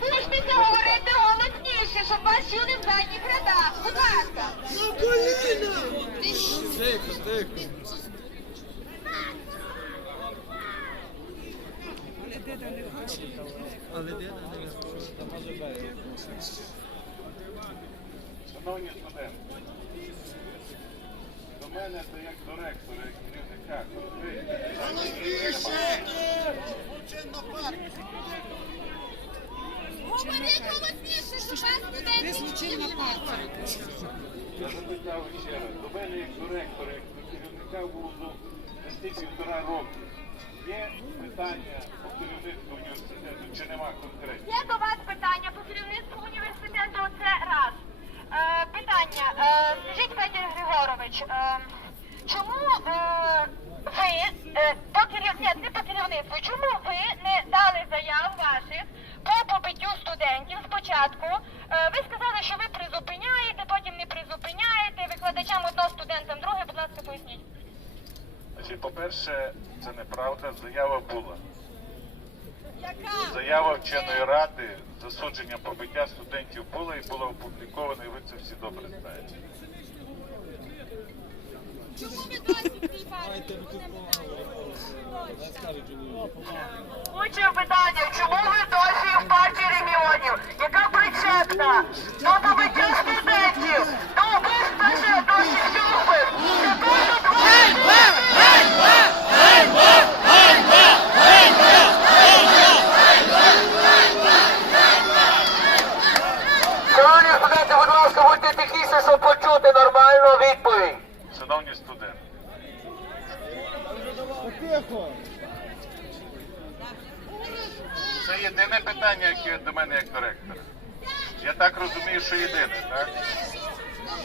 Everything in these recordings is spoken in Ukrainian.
Слухайте говорити голосніше, щоб вас чули в задніх рядах. Будь ласка. На коліна! Шановні студенти, до мене це як до ректора, як голосніше, Я запитав ще раз, до мене як до ректора, як до керівника півтора року. Є питання по керівництву університету чи нема конкретно? Є до вас питання по керівництву університету. Це раз. Питання. Скажіть, Федір Григорович, е, чому е, ви е, по керів... Не по керівництву, чому ви не дали заяв ваших по побиттю студентів спочатку? Е, ви сказали, що ви призупиняєте, потім не призупиняєте, викладачам одно, студентам друге, будь ласка, поясніть. Значить, по-перше, це неправда, заява була. Яка? Заява вченої ради засудження побиття студентів була і була опублікована, і ви це всі добре знаєте. Чому ви досі в цій партії? Учив питання, чому ви досі в партії регіонів? Яка причетна? До побиття студентів? До вбивства ще досі тюрми? Тепер тут Шановні студенти, будь ласка, будьте тихіше, щоб почути нормальну відповідь. Шановні студенти, Тихо! це єдине питання, яке до мене як до ректора. Я так розумію, що єдине, так?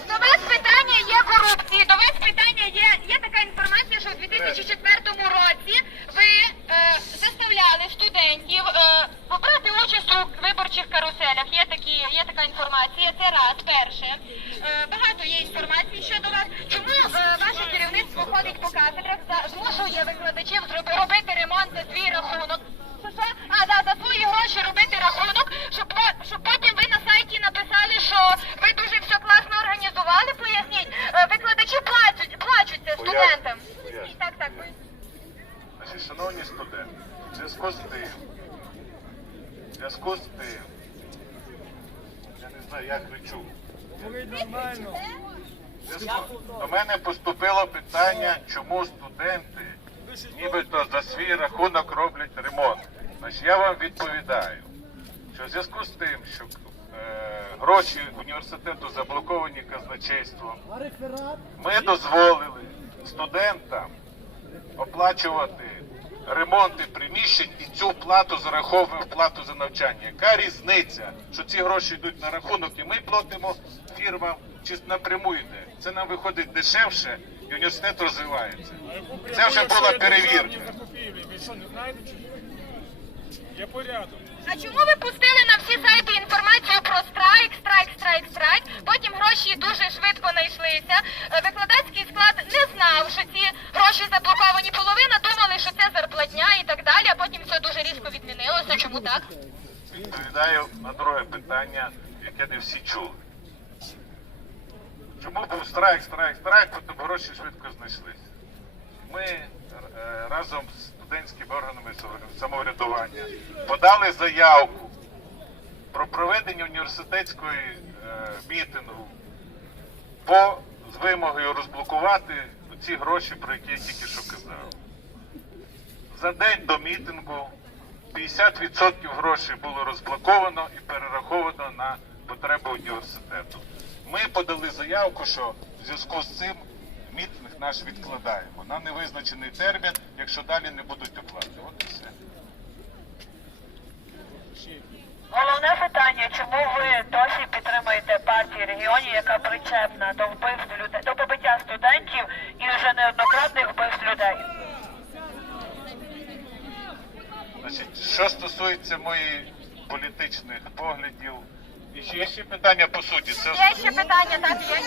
До вас питання є корупції. До вас питання є. Є така інформація, що у 2004 році ви е, заставляли студентів е, брати участь у виборчих каруселях. Є такі, є така інформація. Це раз перше. Е, багато є інформації щодо вас. Чому е, ваше керівництво ходить по кафедрах, за- змушує викладачів зроби- робити ремонт за свій рахунок? Що, що? А, да, за свої гроші робити рахунок, щоб, по- щоб потім ви на сайті написали, що ви дуже все класно організували, поясніть. Е, Викладачі плачуть, плачуться студентам. Поясню. Так, так, поясніть. Значить, шановні студенти, в зв'язку з тим, в зв'язку з тим, я не знаю, як ви чули. До мене поступило питання, чому студенти нібито за свій рахунок роблять ремонт. Значить, я вам відповідаю, що в зв'язку з тим, що е, гроші університету заблоковані казначейством, ми дозволили студентам оплачувати ремонти приміщень і цю плату зараховує в плату за навчання. Яка різниця, що ці гроші йдуть на рахунок і ми платимо фірмам чи напряму йде? Це нам виходить дешевше і університет розвивається. Це вже була перевірка. Є порядок. А чому ви пустили на всі сайти інформацію про страйк, страйк, страйк, страйк? Потім гроші дуже швидко знайшлися. Е, Викладацький склад не знав, що ці гроші заблоковані. Половина думали, що це зарплатня і так далі. А потім все дуже різко відмінилося. Чому так? Відповідаю на друге питання, яке не всі чули. Чому був страйк, страйк, страйк, потім гроші швидко знайшлися? Ми е, разом з студентськими органами самоврядування подали заявку про проведення університетської е, мітингу по з вимогою розблокувати ці гроші, про які я тільки що казав. За день до мітингу 50% грошей було розблоковано і перераховано на потреби університету. Ми подали заявку, що в зв'язку з цим мітинг наш відкладаємо на невизначений термін, якщо далі не будуть оплати. От і все. Головне питання, чому ви досі підтримуєте партію регіонів, яка причетна до вбивств людей, до побиття студентів і вже неоднократних вбивств людей? Значить, що стосується моїх політичних поглядів, і ще є ще питання по суті. Це Є ще питання, так є.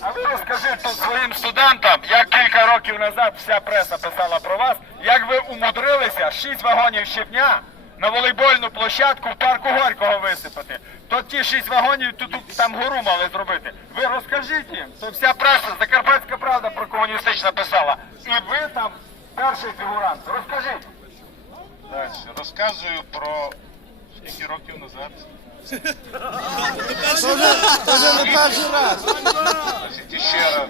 А ви розкажіть тут своїм студентам, як кілька років назад вся преса писала про вас, як ви умудрилися шість вагонів щебня на волейбольну площадку в парку Горького висипати. То ті шість вагонів тут тут там гору мали зробити. Ви розкажіть їм, то вся преса, Закарпатська правда про комуністична писала. І ви там перший фігурант. Розкажіть. далі. Розказую про скільки років назад. Це вже не перший раз. Значить, і ще раз.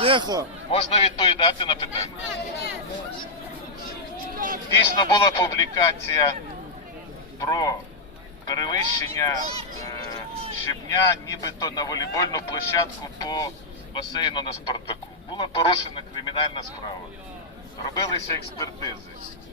Тихо. Можна відповідати на питання. Дійсно була публікація про перевищення е, щебня нібито на волейбольну площадку по басейну на Спартаку. Була порушена кримінальна справа. Робилися експертизи.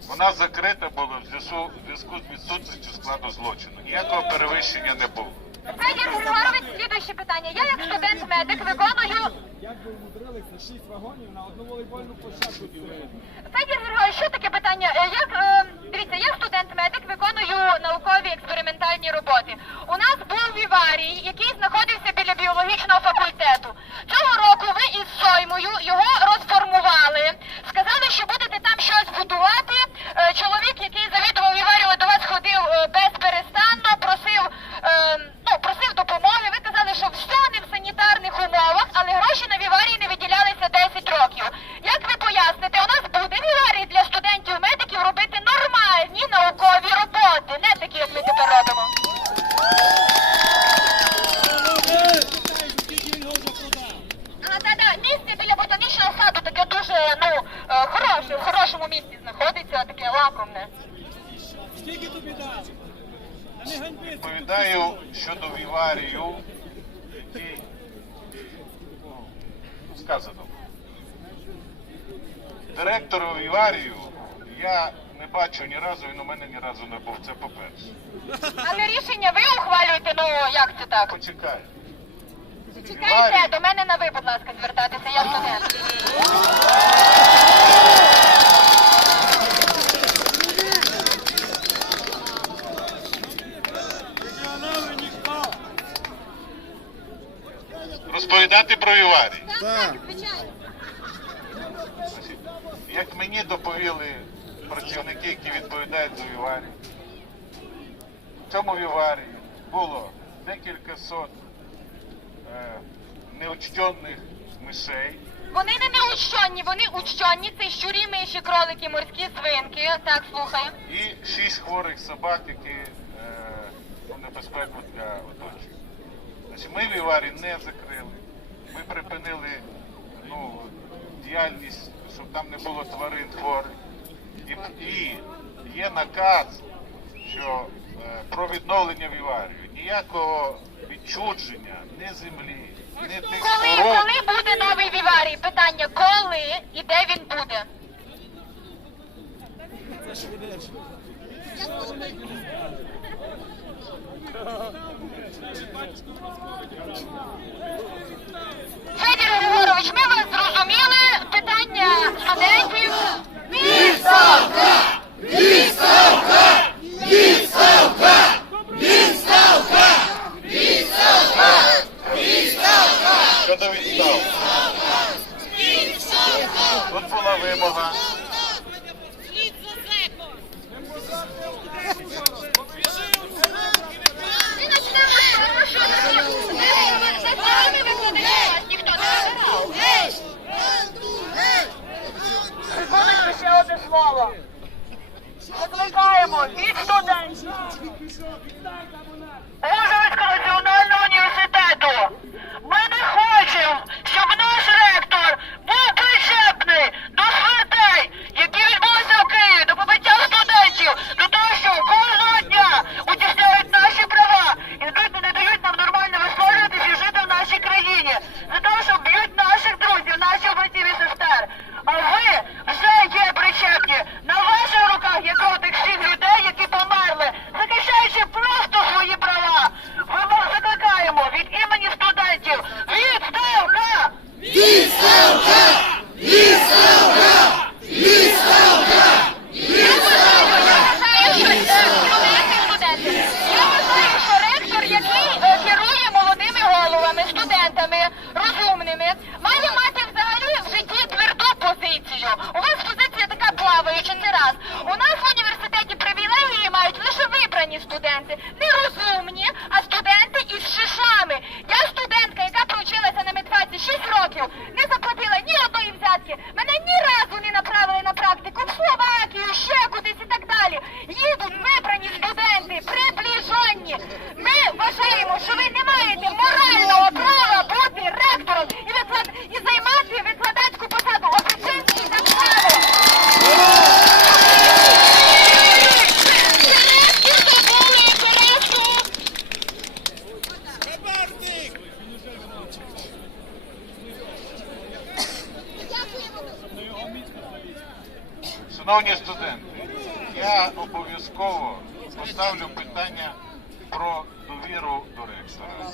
Вона закрита була в зв'язку зв'язку з відсутністю складу злочину. Ніякого перевищення не було. Федір Григорович, слідуюче питання. Я як студент-медик виконую Як ви умудрилися шість вагонів на одну волейбольну площадку ділити? Федір Григорович, що таке питання? Е, Як е, дивіться, я студент-медик, виконую наукові експериментальні роботи. У нас був віварій, який знаходився біля біологічного факультету. Цього року ви із Соймою його розформували, сказали, що будете там щось будувати. Е, Чоловік, який завідував віварію, до вас ходив е, безперестанно, просив, е, ну, просив допомоги. Ви казали, що все не в санітарних умовах, але гроші на віварії не виділялися 10 років. Як ви поясните, у нас буде віварій для студентів-медиків робити нормальні наукові роботи, не такі, як ми тепер робимо. А, да, да, місце біля ботанічного саду таке дуже, ну, е, хороше, в хорошому місці знаходиться, таке лакомне. Скільки тобі дати? Не ганьби. Відповідаю щодо віварію, який ну, сказано. Директору віварію я не бачу ні разу, він у мене ні разу не був. Це по-перше. Але рішення ви ухвалюєте, ну як це так? Почекай. Чекайте, до мене на ви, будь ласка, звертатися, я студент. Розповідати про віварій. Так. Як мені доповіли працівники, які відповідають за віварію, в цьому віварії було декілька сот е, неучтенних мишей. Вони не неучтенні, вони учтенні, це щурі, миші, кролики, морські свинки. Так, слухаю. і шість хворих собак, які е, ну, небезпеку для оточення. Значить, ми віварі не закрили. Ми припинили ну, діяльність, щоб там не було тварин хворих. І, і є наказ, що е, про відновлення віварію. Ніякого відчудження ні землі, ні тих Коли, хвороб. коли буде новий віварій? Питання, коли і де він буде? швидше. Федір Григорович, ми вас зрозуміли. Питання студентів. Idź tutaj! Może być kogoś Шановні студенти, я обов'язково поставлю питання про довіру до ректора.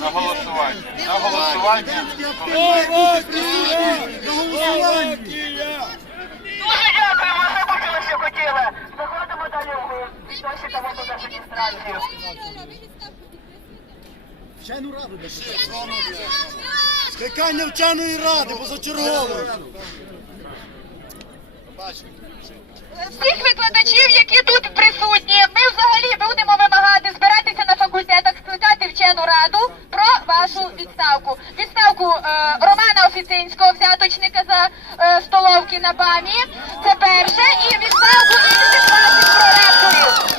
На голосування. На голосування. Дуже дякуємо, все почули, що хотіли. Заходимо далі в досі та воду адміністрацію. Вчену раду Скликання вченої ради позачергової. Всіх викладачів, які тут присутні, ми взагалі будемо вимагати збиратися на факультетах, скликати вчену раду про вашу відставку. Відставку е, Романа Офіцинського, взяточника за е, столовки на БАМі. Це перше. І відставку інших ваших проректорів.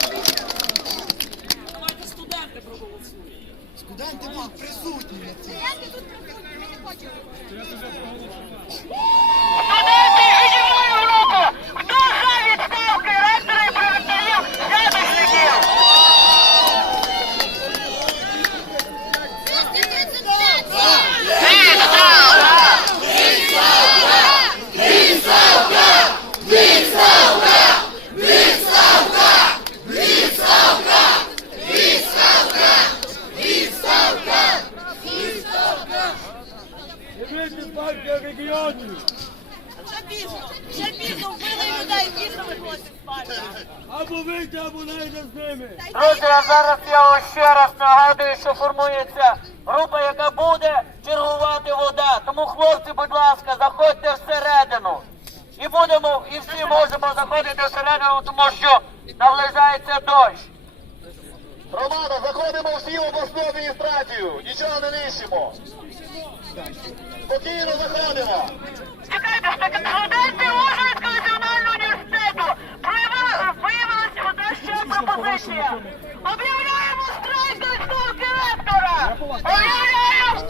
Студенти будуть присутні на цій. Студенти, піднімаю руку! Хто за відставки ректора і проректорів взяточників? Дивіться партія регіонів. Ще пізно, ще пізно вбили людей, дійсно виходить з партії. Або вийти, або найде з ними. Друзі, а зараз я ось ще раз нагадую, що формується група, яка буде чергувати вода. Тому, хлопці, будь ласка, заходьте всередину. І будемо, і всі можемо заходити всередину, тому що наближається дощ. Романа, заходимо всі в обласну адміністрацію. Нічого не нищимо. Спокійно заходимо. Чекайте, студенти Ужгородського національного університету пропозиція. Об'являємо страйк до відставки ректора! Об'являємо!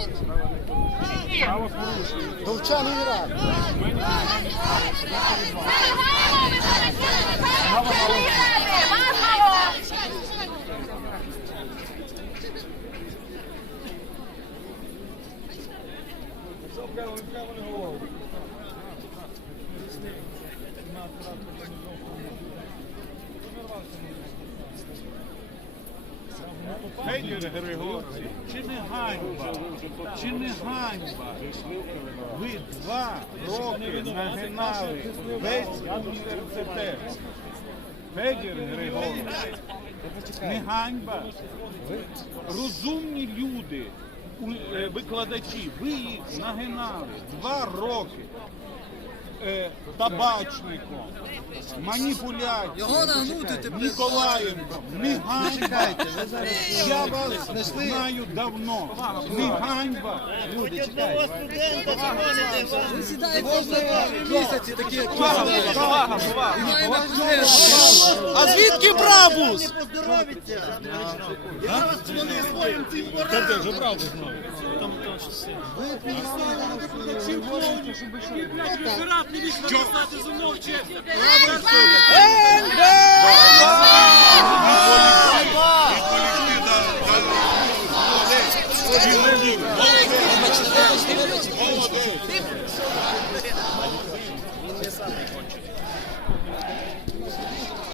Ні. До вченої ради. Що прямо, прямо не голову. Федір Григорович, чи не ганьба? Чи не ганьба? Ви два роки нагинали весь університет. Федір Григорович, не ганьба. Розумні люди, е, викладачі, ви їх нагинали два роки Табачником, маніпуляцією, Ніколаєнком, Міганьба. Я вас знаю давно. Міганьба. Люди, чекайте. Ви сідаєте місяці такі. А звідки Брабус? Я вас вони своїм цим порадом. Відволікти, да, да,